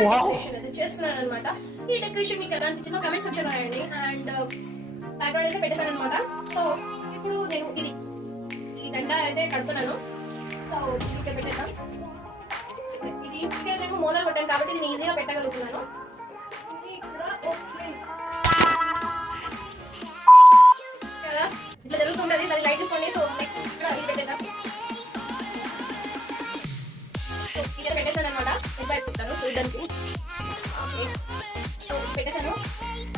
Decoration అయితే చేస్తున్నాను అనమాట. ఈ డెకరేషన్ మీకు ఎలా అనిపించిందో కమెంట్స్ సెక్షన్ రాయండి. అండ్ బ్యాక్గ్రౌండ్ అయితే పెట్టేశాను అనమాట. సో ఇప్పుడు నేను ఈ దండ అయితే కడుతున్నాను. సో ఇక్కడ పెట్టేద్దాం. ఇది ఇక్కడ నేను మూలలు కొట్టాను కాబట్టి ఇది ఈజీగా పెట్టగలుగుతున్నాను. ఇట్లా జరుగుతుంటది. అది లైట్ తీసుకోండి. సో నెక్స్ట్ ఇక్కడ ఇది పెట్టేద్దాం. ఇక్కడ పెట్టేసాను అనమాట. ఎక్కువ అయిపోతాను చూడడానికి. ఓకే, సో పెట్టేసాను.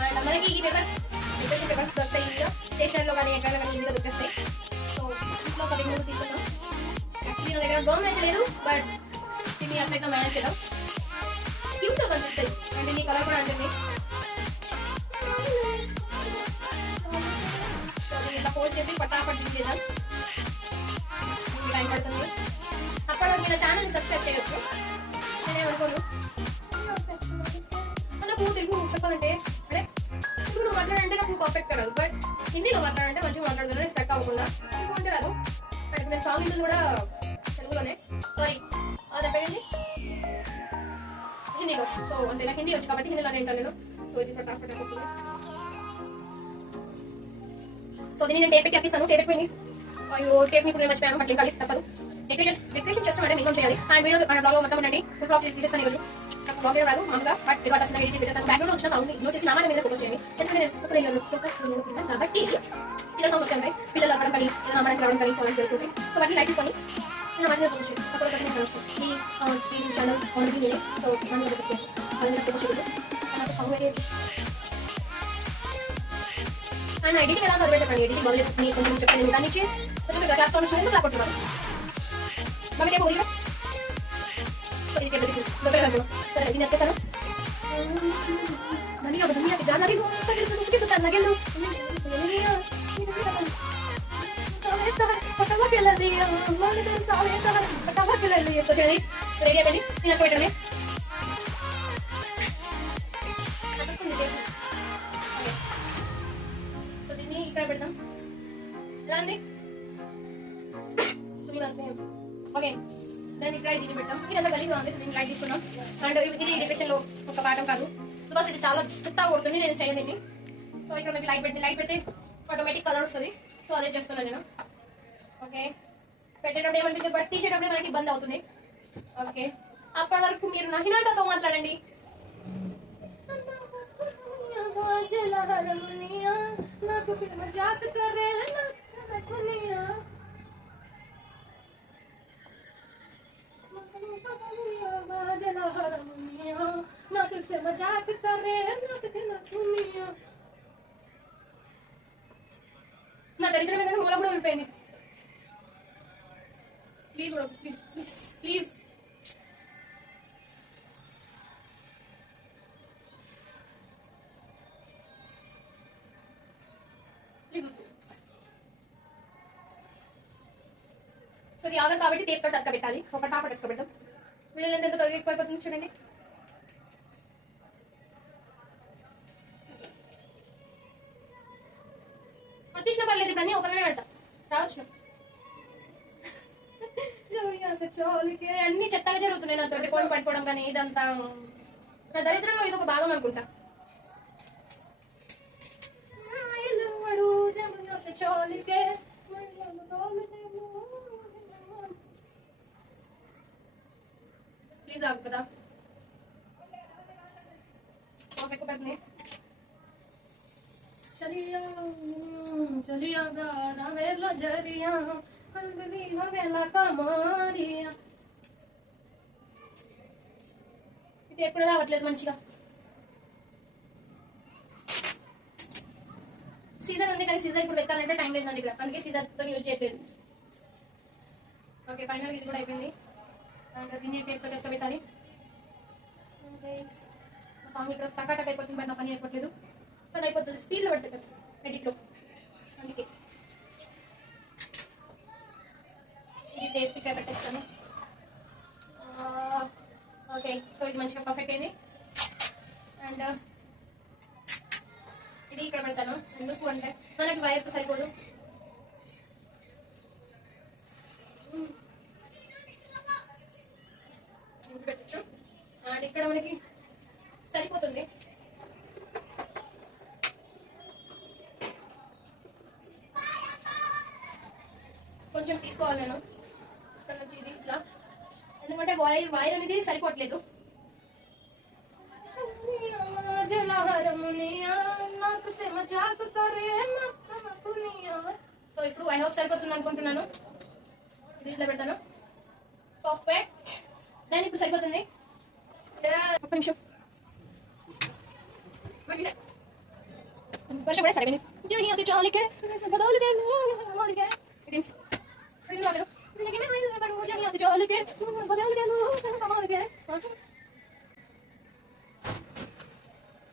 అండ్ మనకి ఈ పేపర్స్ డెకరేషన్ పేపర్స్ దొరుకుతాయి స్టేషనరీలో కానీ ఎక్కడ కానీ ఈజీగా దొరికేస్తాయి. సో ఇంట్లో ఒక 2 తీసుకున్నాం. యాక్చువల్లీ నా దగ్గర గమ్ అయితే లేదు, బట్ దీన్ని అట్లయితే మేనేజ్ చేద్దాం. క్యూట్గా కనిపిస్తాయి అండ్ దీని కలర్ కూడా ఉంటుంది. ఇలా ఫోల్డ్ చేసి పటాపట్ చేద్దాం. టైం పడుతుంది. అప్పుడు మీరు ఛానల్ సబ్స్క్రైబ్ చేయొచ్చు. నేనేమనుకోను. నాకు తెలుగు చెప్పాలంటే అంటే ఇప్పుడు నువ్వు మాట్లాడంటే నాకు పర్ఫెక్ట్ రాదు, బట్ హిందీలో మాట్లాడంటే మంచిగా మాట్లాడుతున్నాను స్టక్ అవ్వకుండా. తెలుగు అంటే రాదు. బట్ నేను సాంగ్ హిందీ కూడా తెలుగులోనే సారీ చెప్పండి హిందీలో. సో అంతే, నాకు హిందీ వచ్చు కాబట్టి హిందీలోనే వింటాను నేను. సో ఇది పటాపట్ అయిపోతుంది. సో దీన్ని నేను టేప్ పెట్టి అప్పిస్తాను. టేప్ పెట్టి అయ్యో టేప్ ఇప్పుడు నేను మర్చిపోయాను. పట్టిన కలిపి తప్పదు. డెకరేషన్ చేస్తామంటే మీకు చేయాలి. అండ్ వీడియో మన బ్లాగ్ మొత్తం ఉండండి. ఫుల్ బ్లాగ్ తీసేస్తాను ఈరోజు. నాకు బ్లాగ్ రాదు మామూలుగా, బట్ ఇలా వచ్చిన ఎడిట్ చేసి పెట్టేస్తాను. బ్యాక్గ్రౌండ్ వచ్చిన సౌండ్ ఇగ్నోర్ చేసి నామాన్ని మీద ఫోకస్ చేయండి. ఎందుకంటే నేను కాబట్టి చిన్న సౌండ్ వస్తాయి. పిల్లలు అవ్వడం కానీ నామానికి రావడం కానీ సౌండ్ జరుగుతుంది. సో వాటిని లైట్ తీసుకొని నా మధ్య ఫోకస్ చేయండి. అక్కడ ఈ ఛానల్ ఆల్రెడీ నేను సో దాన్ని ఫోకస్ చేయలేదు. నాకు సౌండ్ అయితే అండ్ ఎడిటింగ్ ఎలా చదివే చెప్పండి. ఎడిటింగ్ బాగా మీకు కొంచెం చెప్పండి. దాన్ని చేసి వచ్చేసి క్లాస్ సౌండ్ చూడండి. క్లాప్ కొట్టున్నాను మమ్మీ టేపు ఊరిలో. సో ఇది పెద్దది సరే దీన్ని వచ్చేసాను. సో చూడండి రెడీ అయిపోయింది. నేను అక్కడ పెట్టండి. సో దీన్ని ఇక్కడ పెడదాం. ఎలా ఉంది? ఓకే, దాన్ని ఇక్కడ దీన్ని పెట్టాం. ఇదంతా గలీజ్గా ఉంది. దీన్ని లైట్ తీసుకున్నాం. అండ్ ఇది డెకరేషన్ లో ఒక పాఠం కాదు. బికాస్ ఇది చాలా చెత్తగా కొడుతుంది. నేను చేయలేని. సో ఇక్కడ మీకు లైట్ పెడితే ఆటోమేటిక్ కలర్ వస్తుంది. సో అదే చేస్తున్నాను నేను. ఓకే, పెట్టేటప్పుడు ఏమనిపించదు, బట్ తీసేటప్పుడే మనకి ఇబ్బంది అవుతుంది. ఓకే, అప్పటి వరకు మీరు నహినాటతో మాట్లాడండి. నా దరిద్రమైన మూల కూడా వెళ్ళిపోయింది. Please please please please please. So ఇది ఆగదు కాబట్టి టేప్ తోటి అక్క పెట్టాలి. సో పటాపట్ అక్క పెట్టాం. వీళ్ళంతా ఎంత త్వరగా ఎక్కువైపోతుంది చూడండి. వచ్చేసిన పర్లేదు, కానీ ఒకనే పెడతా రావచ్చు. అన్ని చెత్తగా జరుగుతున్నాయి నాతోటి. ఫోన్ పట్టుకోవడం కానీ ఇదంతా నా దరిద్రంలో ఇది ఒక భాగం అనుకుంటా. ప్లీజ్ ఆగు కదా. चलिया गारा वेला जरिया कलबली वेला कमारिया. ఇది ఎప్పుడు రావట్లేదు మంచిగా. సీజర్ ఉంది కానీ సీజర్ ఇప్పుడు పెట్టాలంటే టైం లేదు నా దగ్గర, అందుకే సీజర్ తో యూజ్ చేయట్లేదు. ఓకే, ఫైనల్ ఇది కూడా అయిపోయింది. అండ్ దీన్ని టేప్ తో పెట్టాలి. సాంగ్ ఇక్కడ టకాటక్ అయిపోతుంది, బట్ నా పని అయిపోవట్లేదు. పని అయిపోతుంది స్పీడ్ లో పెడతాను ఎడిట్ లో, అందుకే ఇది టేప్ ఇక్కడ పెట్టేస్తాను. ఓకే, సో ఇది మంచిగా పర్ఫెక్ట్ అయింది. అండ్ ఇది ఇక్కడ పెడతాను. ఎందుకు అంటే మనకి వైర్ సరిపోదు. పెట్టచ్చు. అండ్ ఇక్కడ మనకి సరిపోతుంది. కొంచెం తీసుకోవాలి నేను ఇక్కడ నుంచి ఇది ఇట్లా, ఎందుకంటే వైర్ అనేది సరిపోవట్లేదు. సో ఇప్పుడు ఐ హోప్ సరిపోతుంది అనుకుంటున్నాను. ఇది ఇట్లా పెడతాను. పర్ఫెక్ట్. దాని ఇప్పుడు సరిపోతుంది. ఒక్క నిమిషం వర్షం కూడా సరిపోయింది.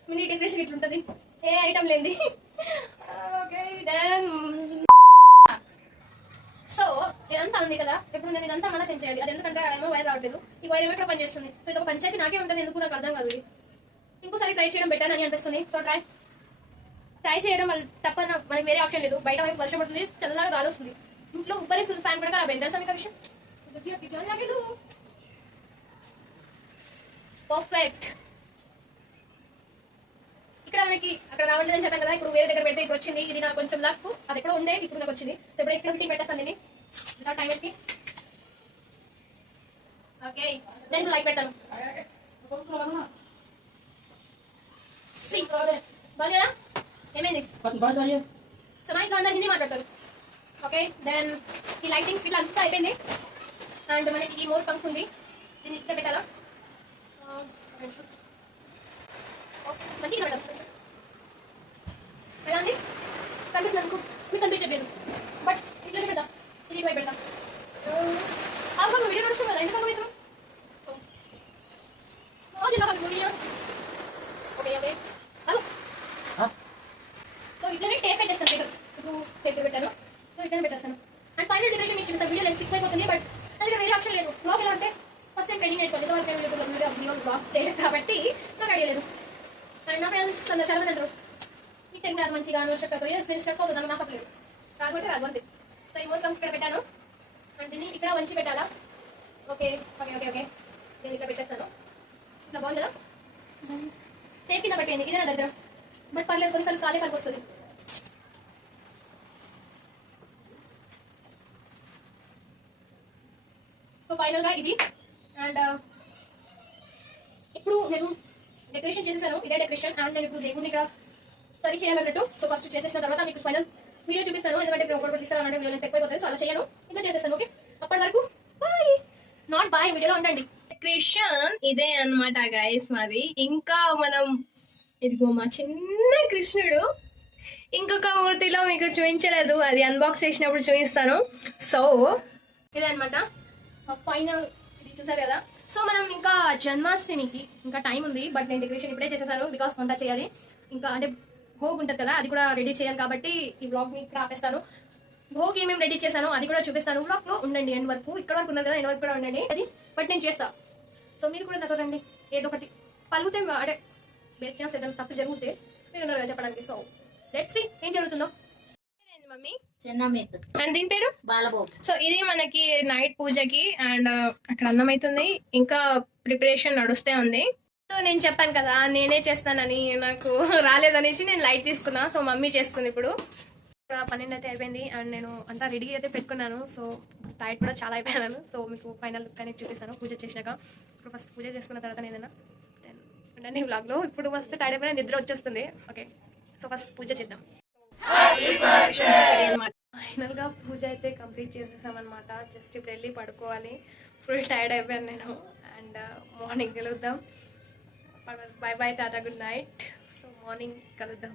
మినీ డెకరేషన్ ఇట్లుంటది, ఏ ఐటమ్ లేంది. ఓకే దెన్ సో ఇదంతా ఉంది కదా, ఇప్పుడు నేను ఇదంతా మళ్ళీ చేంజ్ చేయాలి. అది ఎందుకంటే ఏమో వైర్ రావట్లేదు, ఈ వైర్ ఏమో ఇక్కడ పనిచేస్తుంది. సో ఇది ఒక పంచాయతీ నాకే ఉంటుంది, ఎందుకు నాకు అర్థం కాదు. ఇంకోసారి ట్రై చేయడం బెటర్ అని అనిపిస్తుంది. సో ట్రై చేయడం వల్ల తప్ప మనకి వేరే ఆప్షన్ లేదు. బయట వైపు వర్షం పడుతుంది, చల్లగా గాలి వస్తుంది, ఇంట్లో ఉబ్బరిస్తుంది, ఫ్యాన్ కూడా ఖరాబ్ అయింది. తెలుసా మీకు విషయం? పర్ఫెక్ట్. ఇక్కడ మనకి అక్కడ రావట్లేదని చెప్పాను కదా, ఇప్పుడు వేరే దగ్గర పెడితే ఇప్పుడు వచ్చింది. ఇది నాకు కొంచెం లక్, అది ఎక్కడ ఉండే ఇప్పుడు నాకు వచ్చింది. సో ఇప్పుడు ఇక్కడ ఫిట్టింగ్ పెట్టేస్తాను దీన్ని వితౌట్ టైం వేస్ట్కి. ఓకే దెన్ లైట్ పెట్టాను. బాగా ఏమైంది? సో మా ఇంట్లో అందరు హిందీ మాట్లాడతారు. ఓకే దెన్ ఈ లైటింగ్స్ ఇట్లా అంతా అయిపోయింది. అండ్ మనకి ఈ మోర్ పంక్ ఉంది, దీన్ని ఇక్కడ పెట్టాలా? మంచిగా పెట్టాలి. ఎలా ఉంది? కనిపిస్తుంది అనుకో, మీకు కనిపించలేదు, బట్ ఇట్లా పెడతా, ఇది ఇటువైపు పెడతా. అవ్వ వీడియో నడుస్తుంది కదా, ఎందుకు మీరు ఓకే ఓకే హలో. సో ఇట్లనే టేప్ పెట్టేస్తాను. ఇప్పుడు టేప్ పెట్టాను, సో ఇట్లనే పెట్టేస్తాను. అండ్ ఫైనల్ డెకరేషన్ మీకు చూపిస్తాను. వీడియో లెంత్ అయిపోతుంది, బట్ అది వేరే ఆప్షన్ లేదు. బ్లాగ్ ఎలా అంటే ఫస్ట్ నేను ట్రైనింగ్ నేర్చుకోవాలి, ఇంతవరకు బ్లాగ్ చేయలేదు కాబట్టి నాకు ఐడియా లేదు. అండ్ నా ఫ్రెండ్స్ అందరూ చాలా మంది అంటారు ఈ టైం రాదు మంచిగా స్ట్రక్ అవుతుంది. నేను స్ట్రక్ అవుతుంది, నాకు అప్పలేదు, రాదు అంటే రాదు అంతే. సో ఈ మోర్ ఇక్కడ పెట్టాను, అండ్ దీన్ని ఇక్కడ మంచి పెట్టాలా? ఓకే ఓకే ఓకే ఓకే నేను ఇట్లా పెట్టేస్తాను. ఇట్లా బాగుంది కదా, టేప్ కింద పడిపోయింది, ఇదే నా దగ్గర, బట్ పర్లేదు, కొన్నిసార్లు కాలే పనికి వస్తుంది. సో ఫైనల్ గా ఇది. అండ్ ఇప్పుడు నేను డెకరేషన్ చేసేసాను, ఇదే డెకరేషన్. అండ్ నేను ఇప్పుడు దేవుడిని ఇక్కడ సరి చేయాలన్నట్టు. సో ఫస్ట్ చేసేసిన తర్వాత మీకు ఫైనల్ వీడియో చూపిస్తాను, ఎందుకంటే ఇప్పుడు ఒకటి తీస్తానంటే వీడియో ఎక్కువ అయిపోతుంది. సో అలా చేయను, ఇంకా చేసేస్తాను. ఓకే అప్పటి వరకు బాయ్, నాట్ బాయ్, వీడియోలో ఉండండి. డెకరేషన్ ఇదే అన్నమాట గైస్ మాది. ఇంకా మనం ఇదిగో మా చిన్న కృష్ణుడు, ఇంకొక మూర్తిలో మీకు చూపించలేదు, అది అన్బాక్స్ చేసినప్పుడు చూపిస్తాను. సో ఇదే అనమాట ఫైనల్, ఇది చూసారు కదా. సో మనం ఇంకా జన్మాష్టమికి ఇంకా టైం ఉంది, బట్ నేను డెకరేషన్ ఇప్పుడే చేసేసాను, బికాస్ వంట చేయాలి. ఇంకా అంటే భోగ్ ఉంటుంది కదా, అది కూడా రెడీ చేయాలి కాబట్టి ఈ బ్లాగ్ ని ఇక్కడ ఆపేస్తాను. భోగ్ ఏమేమి రెడీ చేశాను అది కూడా చూపిస్తాను. బ్లాగ్ లో ఉండండి ఎండ్ వరకు. ఇక్కడ వరకు ఉన్నారు కదా, ఎండ్ వరకు కూడా ఉండండి. అది బట్ నేను చేస్తా, సో మీరు కూడా నాతో రండి. ఏదో ఒకటి పలుకుతే అంటే బేస్ ఛాన్స్ ఏదైనా తప్పు జరిగితే మీరు ఉన్నారు కదా చెప్పడానికి. సో లెట్స్ సీ ఏం జరుగుతుందో. మమ్మీ అండ్ దీని పేరు బాలభోగ్. సో ఇది మనకి నైట్ పూజకి. అండ్ అక్కడ అన్నం అవుతుంది, ఇంకా ప్రిపరేషన్ నడుస్తే ఉంది. సో నేను చెప్పాను కదా నేనే చేస్తానని, నాకు రాలేదనేసి నేను లైట్ తీసుకున్నా. సో మమ్మీ చేస్తుంది ఇప్పుడు. 12 అయితే అయిపోయింది, అండ్ నేను అంతా రెడీ అయితే పెట్టుకున్నాను. సో టైట్ కూడా చాలా అయిపోయాను. సో మీకు ఫైనల్ లుక్ అనేది చూపిస్తాను పూజ చేసినాక. ఇప్పుడు ఫస్ట్ పూజ చేసుకున్న తర్వాత ఏదైనా ఉండండి వ్లాగ్లో. ఇప్పుడు ఫస్ట్ టైట్ అయిపోయినా నిద్ర వచ్చేస్తుంది. ఓకే సో ఫస్ట్ పూజ చేద్దాం. ఫైనల్ గా పూజ అయితే కంప్లీట్ చేసేసామన్నమాట. జస్ట్ ఇప్పుడు వెళ్ళి పడుకోవాలి, ఫుల్ టైర్డ్ అయిపోయాను నేను. అండ్ మార్నింగ్ కలుద్దాం. By by, Tata, good night. So morning కలుద్దాం.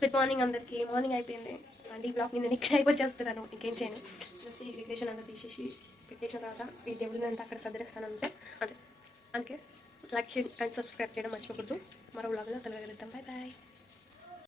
గుడ్ మార్నింగ్ అందరికి. మార్నింగ్ అయిపోయింది అండ్ ఈ బ్లాగ్ నేను ఇక్కడ అయిపోచేస్తున్నాను, ఇంకేం చేయను. జస్ట్ ఈ డెకరేషన్ అంతా తీసేసి పెట్టేసిన తర్వాత ఈ దేవుడిని అంతా అక్కడ సర్దిరేస్తాను అంతే. అదే అందుకే లైక్ అండ్ సబ్స్క్రైబ్ చేయడం మర్చిపోకూడదు. మరో బ్లాగ్లో కలుద్దాం. Bye bye.